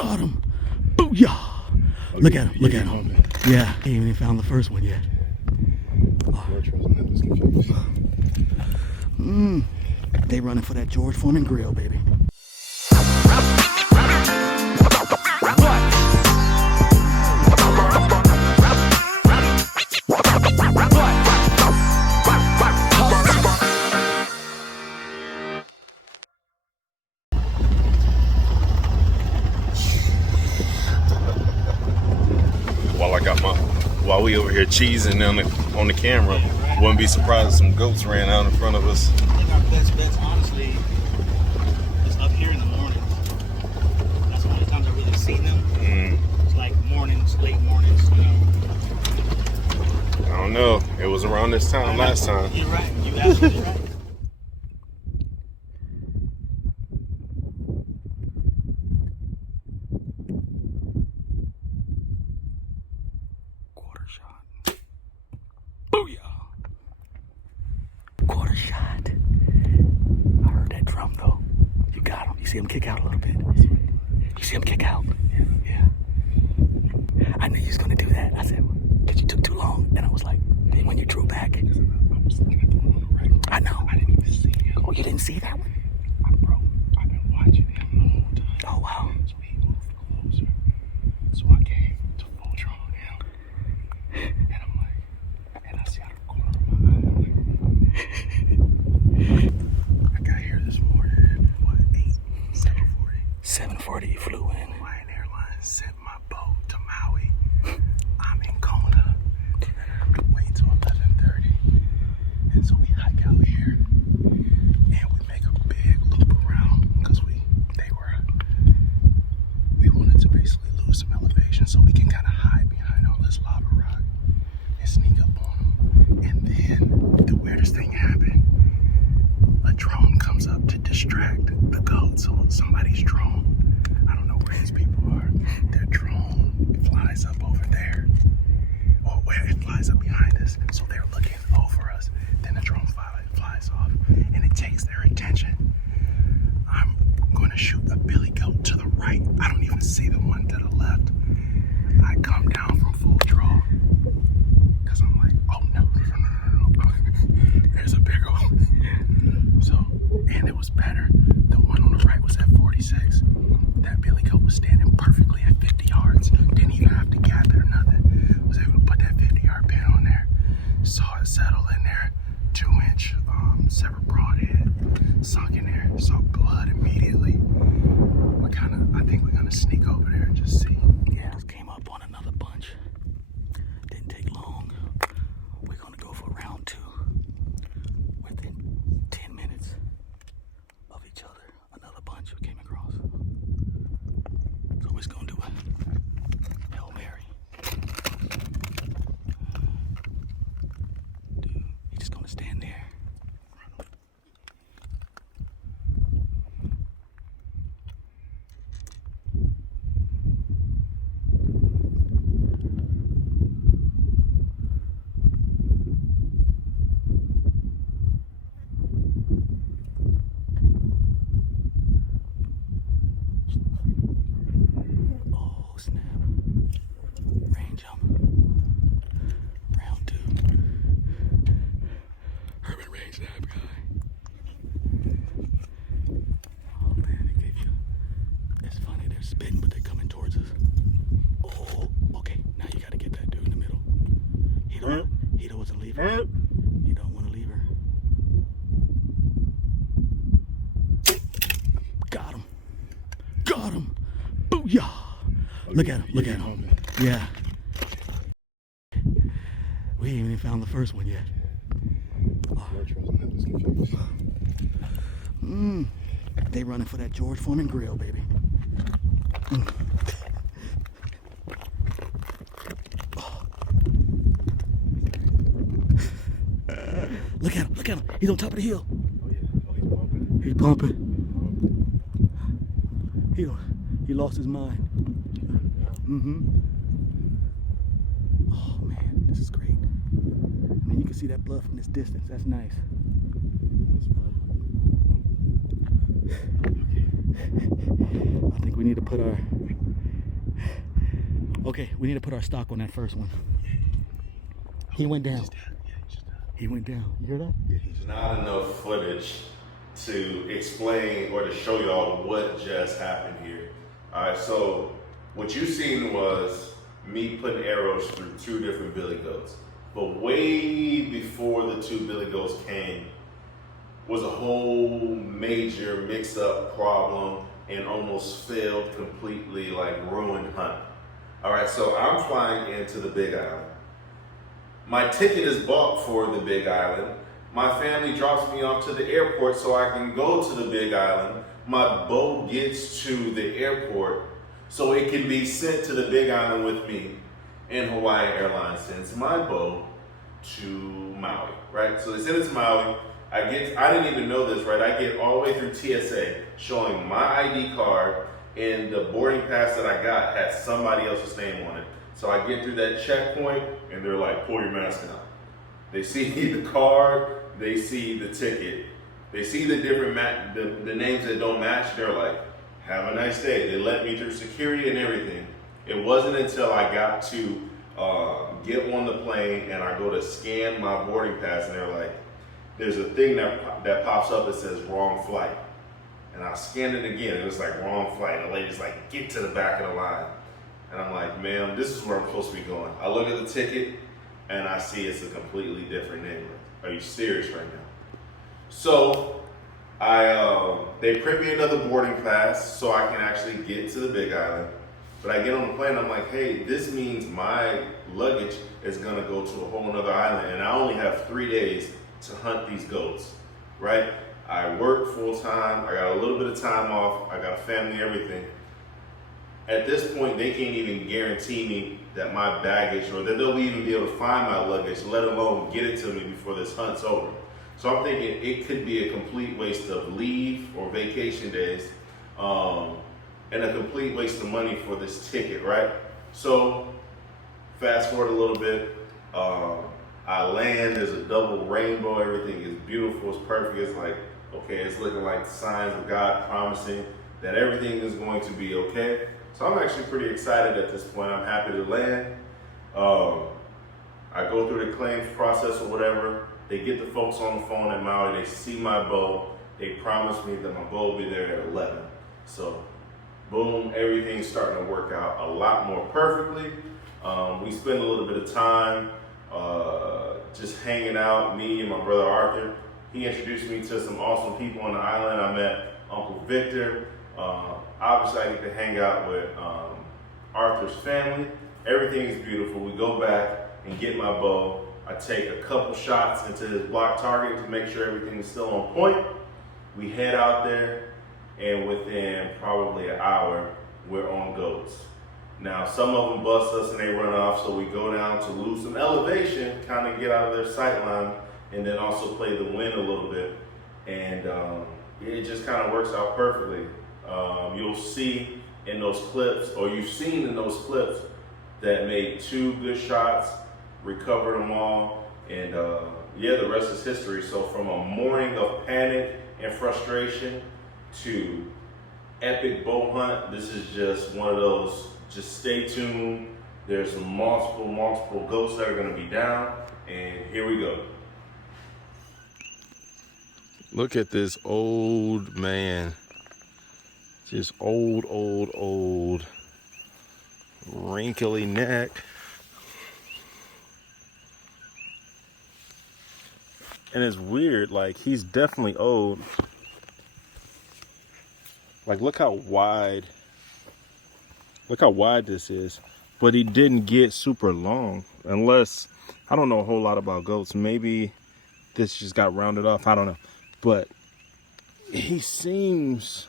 Got him. Booyah. Look at him. Look at him. Yeah, he ain't even found the first one yet. They running for that George Foreman grill, baby. While we over here cheesing on the camera, wouldn't be surprised if some goats ran out in front of us. I think our best bets, honestly, is up here in the mornings. That's the only times I really see them. It's like mornings, late mornings, you know. I don't know. It was around this time last time. You're right. You're absolutely right. Booyah! Quarter shot. I heard that drum though. You got him. You see him kick out a little bit. You see him kick out. Yeah. I knew you was gonna do that. I said, because you took too long. And I was like, then when you drew back. I was looking at the one on the right. I know. I didn't even see him. Oh, you didn't see that one? Bro, I've been watching him the whole time. Oh, wow. So he moved closer. So I came to full draw on him. And I'm like, and I see out of the corner of my eye, I'm like, I got here this morning, what, 7:40? 7:40, you flew in. Hawaiian Airlines sent my boat to Maui. I'm in Kona. I have to wait till 11:30. And so we hike out here, and we make a big loop around, because we wanted to basically lose some elevation so we can kind of hide behind all this lava rock and sneak up on them. And then the weirdest thing happened. A drone comes up to distract the goats. So somebody's drone, I don't know where these people are, their drone flies up over there, or where it flies up behind us. So they're looking over us. Then the drone flies off, and it takes their attention. I'm going to shoot a billy goat to the right. I don't even see the one to the left. I come down from full draw, because I'm like, oh no. There's a big one. So, and it was better. The one on the right was at 46. That billy goat was standing perfectly at 50 yards. Didn't even have to gap it or nothing. Was able to put that 50-yard pin on there. Saw it settle in there. 2-inch severed broadhead. Sunk in there. Saw blood immediately. I think we're gonna sneak over there and just see. Yeah, came up on another bunch. Didn't take long. We're gonna go for round 2. Within 10 minutes of each other, another bunch came across. So we're just gonna do a Hail Mary. Dude, you're just gonna stand there. Spitting, but they're coming towards us. Oh, okay. Now you got to get that dude in the middle. He doesn't leave her. You don't want to leave her. Got him. Got him. Booyah. Look at him. Look at him. Yeah. We ain't even found the first one yet. They running for that George Foreman grill, baby. Look at him, look at him. He's on top of the hill. He's bumping. He lost his mind. Oh man, this is great. I mean, you can see that bluff from this distance. That's nice. I think we need to put our Okay, we need to put our stock on that first one. He went down. He went down. You hear that? Yeah, he's not enough footage to explain or to show y'all what just happened here. All right, so what you seen was me putting arrows through 2 different billy goats. But way before the 2 billy goats came was a whole major mix-up problem and almost failed completely, like ruined hunt. All right, so I'm flying into the Big Island. My ticket is bought for the Big Island. My family drops me off to the airport so I can go to the Big Island. My boat gets to the airport so it can be sent to the Big Island with me. And Hawaiian Airlines sends my boat to Maui, right? So they send it to Maui. I didn't even know this, right? I get all the way through TSA showing my ID card, and the boarding pass that I got had somebody else's name on it. So I get through that checkpoint and they're like, pull your mask down. They see the card, they see the ticket, they see the different the names that don't match. They're like, have a nice day. They let me through security and everything. It wasn't until I got to get on the plane and I go to scan my boarding pass and they're like, there's a thing that pops up that says wrong flight. And I scanned it again and it's like wrong flight. And the lady's like, get to the back of the line. And I'm like, ma'am, this is where I'm supposed to be going. I look at the ticket and I see it's a completely different name. Are you serious right now? So they print me another boarding pass so I can actually get to the Big Island. But I get on the plane, I'm like, hey, this means my luggage is gonna go to a whole nother island and I only have 3 days to hunt these goats, right? I work full time, I got a little bit of time off, I got a family, everything. At this point, they can't even guarantee me that my baggage or that they'll even be able to find my luggage, let alone get it to me before this hunt's over. So I'm thinking it could be a complete waste of leave or vacation days, and a complete waste of money for this ticket, right? So fast forward a little bit, I land, there's a double rainbow, everything is beautiful, it's perfect. It's like, okay, it's looking like the signs of God promising that everything is going to be okay. So I'm actually pretty excited at this point. I'm happy to land. I go through the claims process or whatever. They get the folks on the phone at Maui, they see my boat, they promise me that my boat will be there at 11. So boom, everything's starting to work out a lot more perfectly. We spend a little bit of time just hanging out, me and my brother Arthur. He introduced me to some awesome people on the island. I met Uncle Victor. Obviously, I get to hang out with Arthur's family. Everything is beautiful. We go back and get my bow. I take a couple shots into his block target to make sure everything is still on point. We head out there, and within probably an hour, we're on goats. Now, some of them bust us and they run off, so we go down to lose some elevation, kind of get out of their sight line, and then also play the wind a little bit. And it just kind of works out perfectly. You'll see in those clips, or you've seen in those clips, that made 2 good shots, recovered them all, and yeah, the rest is history. So from a morning of panic and frustration to epic bow hunt, this is just one of those, just stay tuned. There's multiple goats that are gonna be down, and here we go. Look at this old man. Just old, wrinkly neck. And it's weird, like he's definitely old. Like look how wide this is. But he didn't get super long, unless, I don't know a whole lot about goats. Maybe this just got rounded off, I don't know. But he seems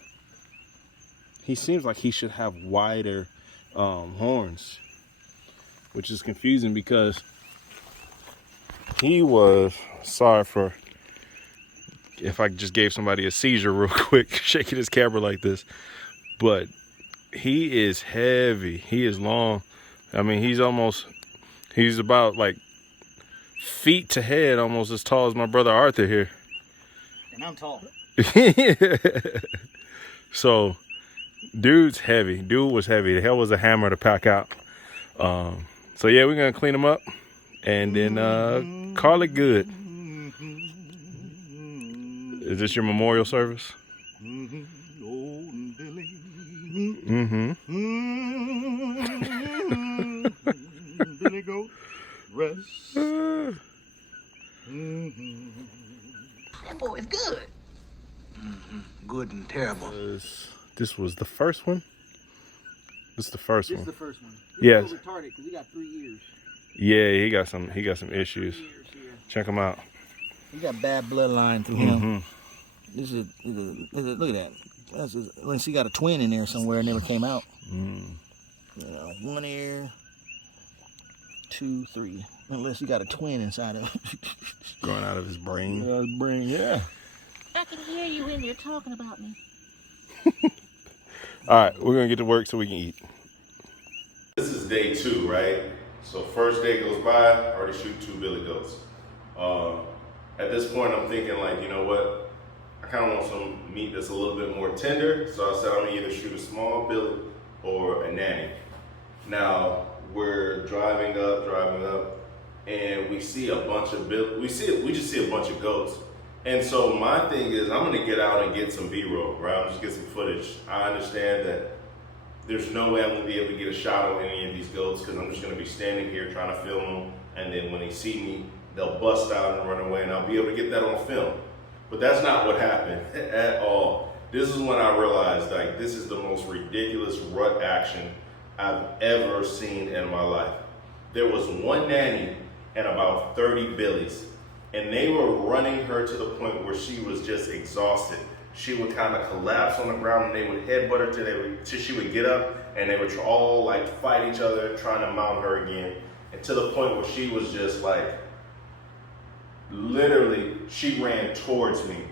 like he should have wider horns, which is confusing because he was, sorry for if I just gave somebody a seizure real quick shaking his camera like this, but he is heavy, he is long. I mean, he's about like feet to head, almost as tall as my brother Arthur here. And I'm tall. So dude's heavy. Dude was heavy. The hell was a hammer to pack out. So yeah, we're gonna clean them up and then call it good. Is this your memorial service? Mm-hmm. Billy Goat, rest. That boy is good. Good and terrible. This was the first one? This is the first This one. is the first one. Yes. He's retarded because he got 3 years. Yeah, he got some issues. 3 years here. Check him out. He got bad bloodline through him. This is look at that. Unless he got a twin in there somewhere and never came out. You know, 1 ear, 2, 3. Unless he got a twin inside of him. Going out of his brain. His brain, yeah. I can hear you when you're talking about me. All right, we're gonna get to work so we can eat. This is day 2, right? So first day goes by, I already shoot 2 billy goats. At this point, I'm thinking like, you know what? I kind of want some meat that's a little bit more tender. So I said I'm gonna either shoot a small billy or a nanny. Now we're driving up, and we see a bunch of we just see a bunch of goats. And so my thing is, I'm gonna get out and get some B-roll, right? I'm just get some footage. I understand that there's no way I'm gonna be able to get a shot on any of these goats because I'm just gonna be standing here trying to film them, and then when they see me, they'll bust out and run away, and I'll be able to get that on film. But that's not what happened at all. This is when I realized, like, this is the most ridiculous rut action I've ever seen in my life. There was one nanny and about 30 billies, and they were running her to the point where she was just exhausted. She would kind of collapse on the ground, and they would headbutt her till she would get up, and they would all like fight each other, trying to mount her again, and to the point where she was just like, literally, she ran towards me.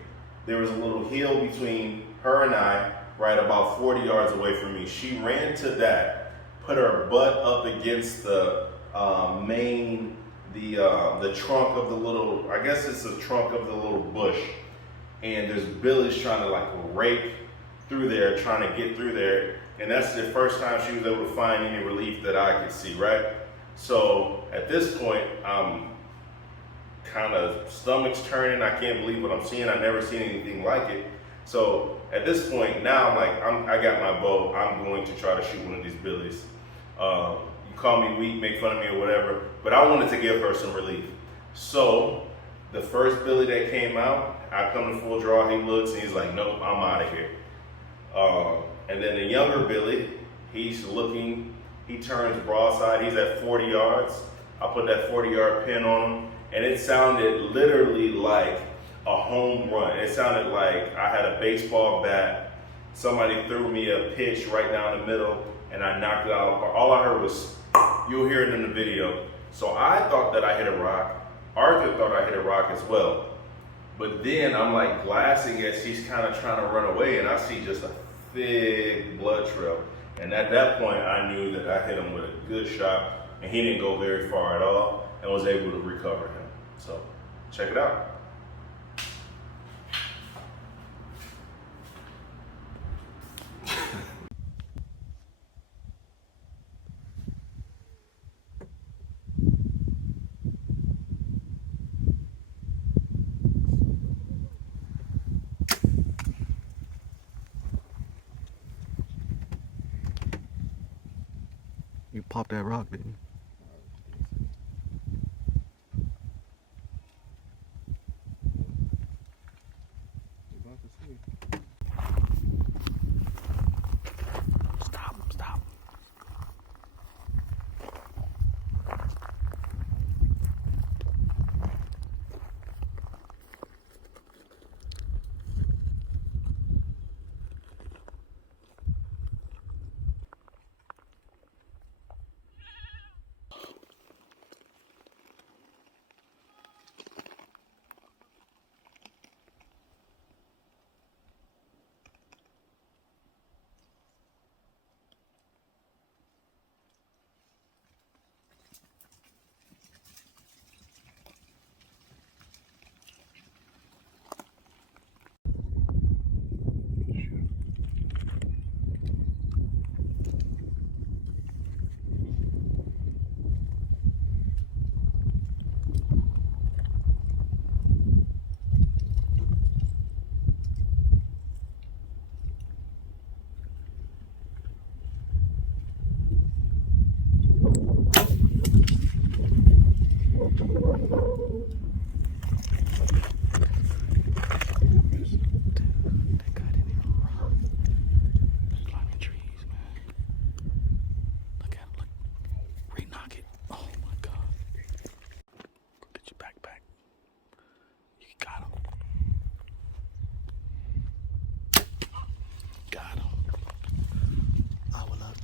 There was a little hill between her and I, right about 40 yards away from me. She ran to that, put her butt up against the the trunk of the little, I guess it's the trunk of the little bush. And there's billies trying to like rake through there, trying to get through there. And that's the first time she was able to find any relief that I could see, right? So at this point, I'm kind of stomach's turning. I can't believe what I'm seeing. I've never seen anything like it. So at this point, now I'm like, I got my bow. I'm going to try to shoot one of these billies. You call me weak, make fun of me or whatever, but I wanted to give her some relief. So the first billy that came out, I come to full draw, he looks and he's like, nope, I'm out of here. And then the younger billy, he's looking, he turns broadside, he's at 40 yards. I put that 40-yard pin on him, and it sounded literally like a home run. It sounded like I had a baseball bat, somebody threw me a pitch right down the middle, and I knocked it out. All I heard was, you'll hear it in the video. So I thought that I hit a rock. Arthur thought I hit a rock as well. But then I'm like glassing as he's kind of trying to run away, and I see just a thick blood trail. And at that point, I knew that I hit him with a good shot, and he didn't go very far at all, and was able to recover him. So check it out. You popped that rock, didn't you? Stop.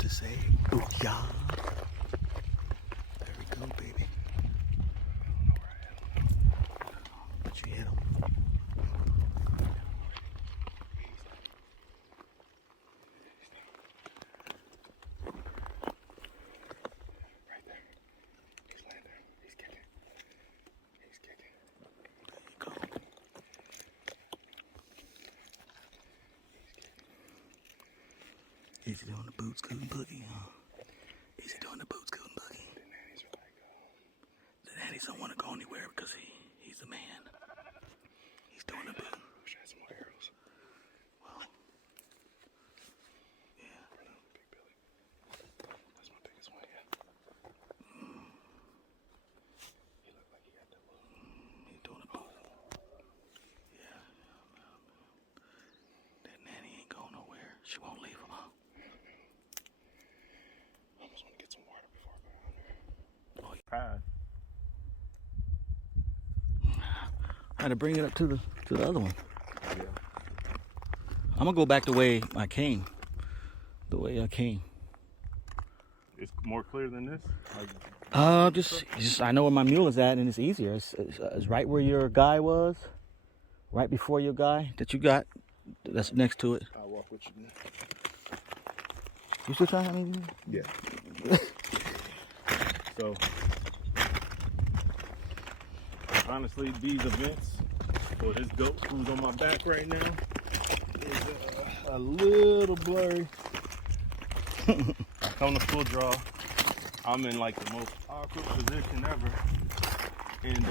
to say, ooh, yeah. There we go, baby. But you hit him. Right there. He's landing. He's kicking. He's kicking. There you go. Easy doing the boots, scootin' boogie, huh? Easy doing the boots, scootin' boogie. The nannies are like, The nannies don't want to go anywhere because he's the man. He's doing the boot. wish I had some more arrows. Well, yeah. Big Billy. That's my biggest one, yeah. He looked like he got that little. He's doing the boot. Yeah. That nanny ain't going nowhere. She won't leave him, huh? I almost want to get some water before I go down there. Oh, yeah. Path. I had to bring it up to the other one. Yeah. I'm gonna go back the way I came. The way I came. It's more clear than this? Like, Just I know where my mule is at, and it's easier. It's right where your guy was, right before your guy that you got. That's next to it. I'll walk with you, man. You still trying to have me? Yeah. So, honestly, these events, or this goat who's on my back right now, is a little blurry. Come to full draw, I'm in like the most awkward position ever, and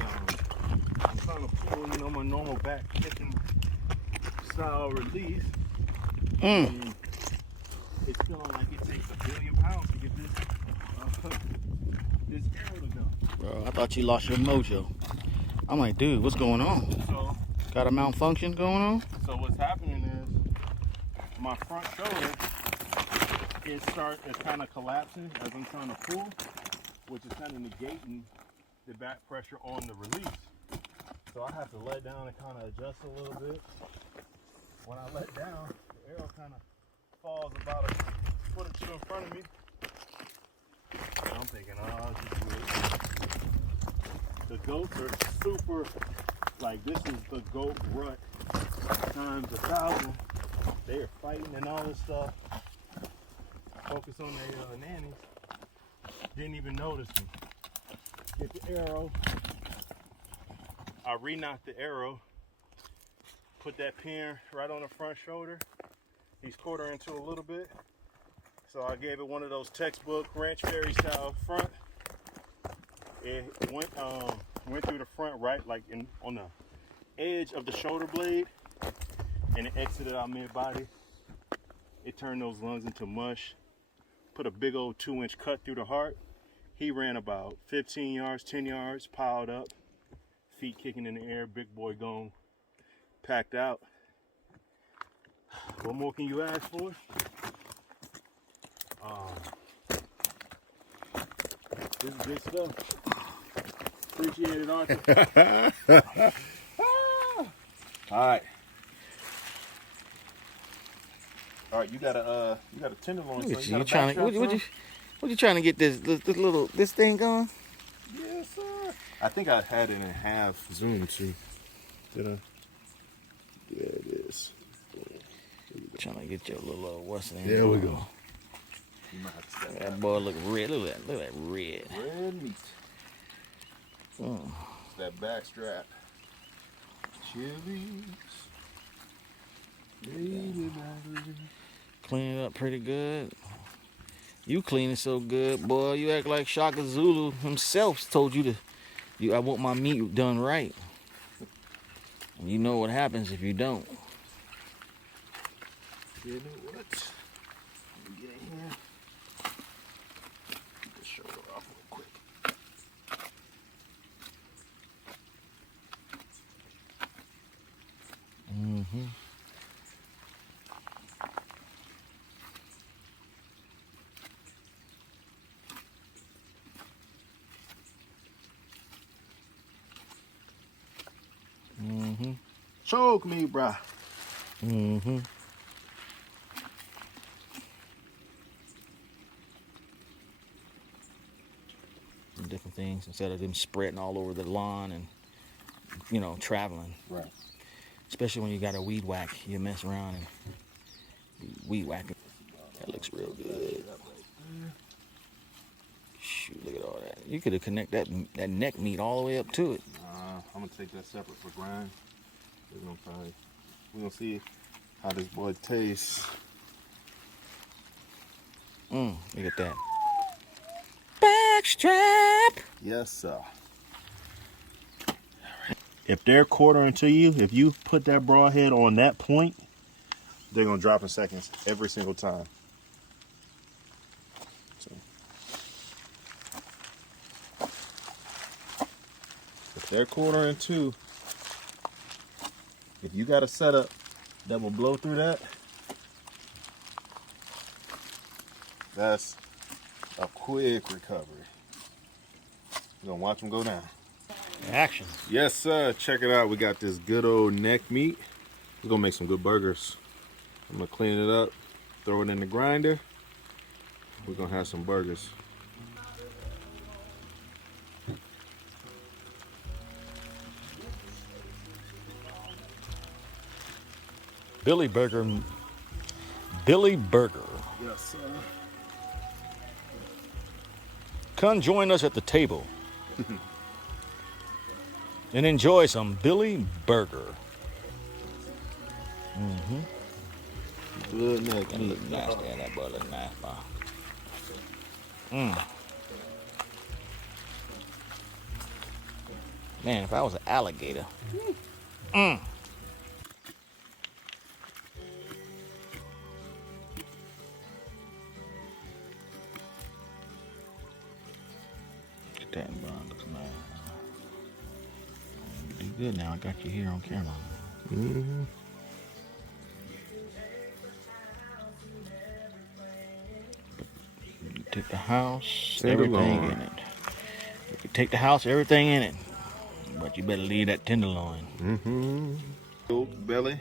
I'm trying to pull, my normal back kicking style release. And it's feeling like it takes 1 billion pounds to get this arrow to go. Bro, I thought you lost your mojo. I'm like, dude, what's going on? So, Got a malfunction going on? So what's happening is my front shoulder is kind of collapsing as I'm trying to pull, which is kind of negating the back pressure on the release. So I have to let down and kind of adjust a little bit. When I let down, the arrow kind of falls about a foot or two in front of me. And I'm thinking, oh, this is weird. The goats are super, like this is the goat rut times 1,000. They are fighting and all this stuff. Focus on their nannies. Didn't even notice me. Get the arrow. I re-knocked the arrow. Put that pin right on the front shoulder. He's quartering to a little bit. So I gave it one of those textbook ranch fairy style front. It went through the front right, like on the edge of the shoulder blade, and it exited out mid-body. It turned those lungs into mush. Put a big old 2-inch cut through the heart. He ran about 15 yards, 10 yards, piled up, feet kicking in the air, big boy gone, packed out. What more can you ask for? This is good stuff. Appreciate it, Arthur. All right, you got a tenderloin. Look at So you. you got a What you trying to get this thing going? Yes, sir. I think I had it in half zoom too. Did I? There it is. Trying to get your little what's the name? There we go. You might have to step That boy look red. Look at that red. Red meat. Mm. It's that back strap. Chili's. Baby, Clean it up pretty good. You clean it so good, boy. You act like Shaka Zulu himself told you to. I want my meat done right. And you know what happens if you don't. You know what? Let me get in here. Get the shoulder off real quick. Mm-hmm. Mm-hmm. Choke me, bruh. Mm-hmm. some different things instead of them spreading all over the lawn and, you know, traveling. Right. Especially when you got a weed whack, you mess around and weed whacking. That looks real good. Shoot, look at all that. You could have connected that neck meat all the way up to it. I'm gonna take that separate for grind. We're gonna see how this boy tastes. Look at that. Backstrap. Yes, sir. If they're quartering to you, if you put that broadhead on that point, they're gonna drop in seconds every single time. So, if they're quartering to, if you got a setup that will blow through that, that's a quick recovery. You're gonna watch them go down. Action. Yes, sir. Check it out. We got this good old neck meat. We're gonna make some good burgers. I'm gonna clean it up, throw it in the grinder. We're gonna have some burgers. Billy Burger. Billy Burger. Yes, sir. Come join us at the table and enjoy some Billy Burger. Good neck That meat. look nasty. That boy look nasty. Man, if I was an alligator. Get that, bro. Looks nice. You do good now. I got you here on camera. You take the house, everything in it. You can take the house, everything in it. But you better leave that tenderloin. Old belly.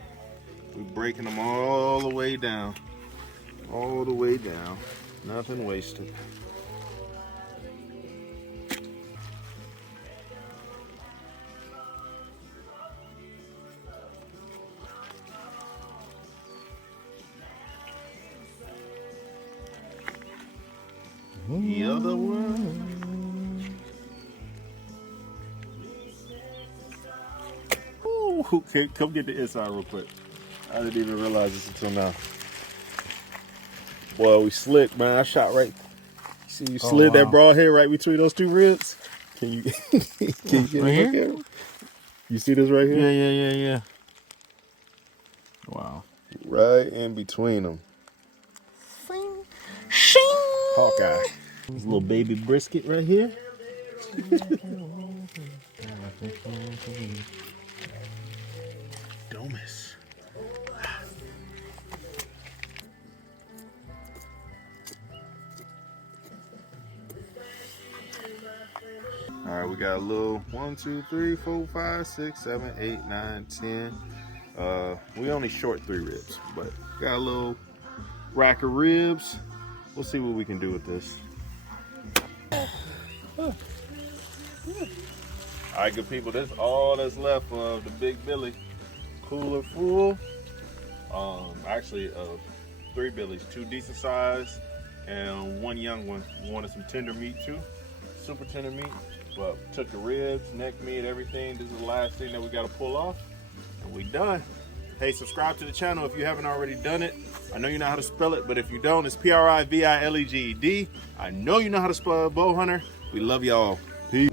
We're breaking them all the way down. All the way down. Nothing wasted. The other one. Ooh, okay, come get the inside real quick. I didn't even realize this until now. Boy, we slick, man. I shot right. See, you slid that broadhead right between those two ribs. Can you get Right it here? okay? You see this right here? Yeah. Wow. Right in between them. Hawkeye. This little baby brisket right here. Domus. All right, we got a little 1, 2, 3, 4, 5, 6, 7, 8, 9, 10. We only short 3 ribs, but got a little rack of ribs. We'll see what we can do with this. All right, good people, that's all that's left of the Big Billy. Cooler full. Actually, 3 Billies, 2 decent size and 1 young one. We wanted some tender meat too, super tender meat. But took the ribs, neck meat, everything. This is the last thing that we got to pull off, and we done. Hey, subscribe to the channel if you haven't already done it. I know you know how to spell it, but if you don't, it's Privileged. I know you know how to spell Bow Hunter. We love y'all. Peace.